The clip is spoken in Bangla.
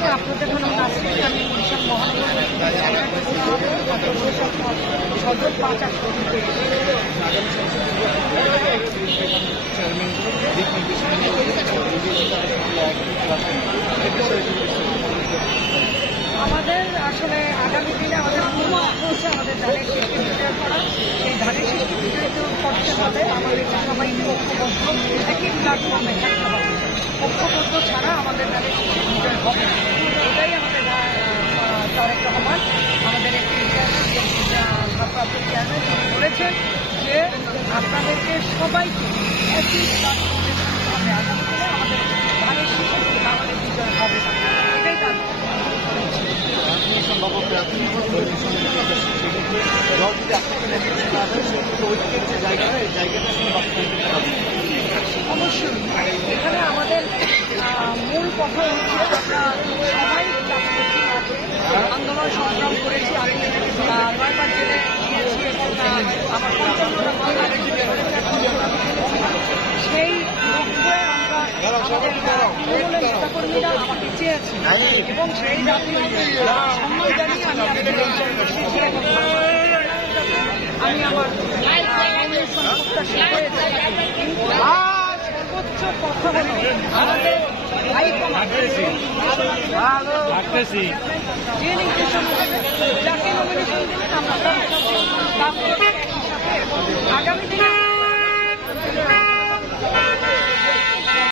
আজকে আপনাদের ধরুন আজকে আমি বরিশাল মহানগর সদর 5 আসন আমাদের আসলে আগামী দিনে আমাদের পূর্ণ হচ্ছে আমাদের ধানের সৃষ্টি বিজয় করা। এই ধানের সৃষ্টি বিজয় করতে হলে আমাদের সবাইকে ঐক্যবদ্ধ একই প্ল্যাটফর্মে থাকতে হবে। ঐক্যবদ্ধ ছাড়া আমাদের ধানের সৃষ্টি বিজয় হবে না। এটাই আমাদের তারেক রহমান আমাদের একটি ভারপ্রাপ্ত চেয়ারম্যান তিনি বলেছেন যে আপনাদেরকে সবাইকে একই প্ল্যাটফর্মে থাকতে হবে। আগামী দিনে আমাদের ধানের সৃষ্টি আমাদের বিজয় হবে না। এটাই তার অবশ্যই এখানে আমাদের মূল কথা হচ্ছে আমরা সবাই আন্দোলন সংগ্রাম করেছি। আমি 9বার জেলে গিয়েছি এবং আমার 55টা সেই লক্ষ্যে আমরা আমাদের তৃণমূলের নেতাকর্মীরা আমাকে চেয়েছি এবং সেই জাতীয় সম্মান জানিয়ে আমি আমার প্রত্যাশা হয়েছে। সর্বোচ্চ কথা হল আমাদের যে নির্দেশন যাকে নমিনেশন দিবেন আমরা আগামী দিনে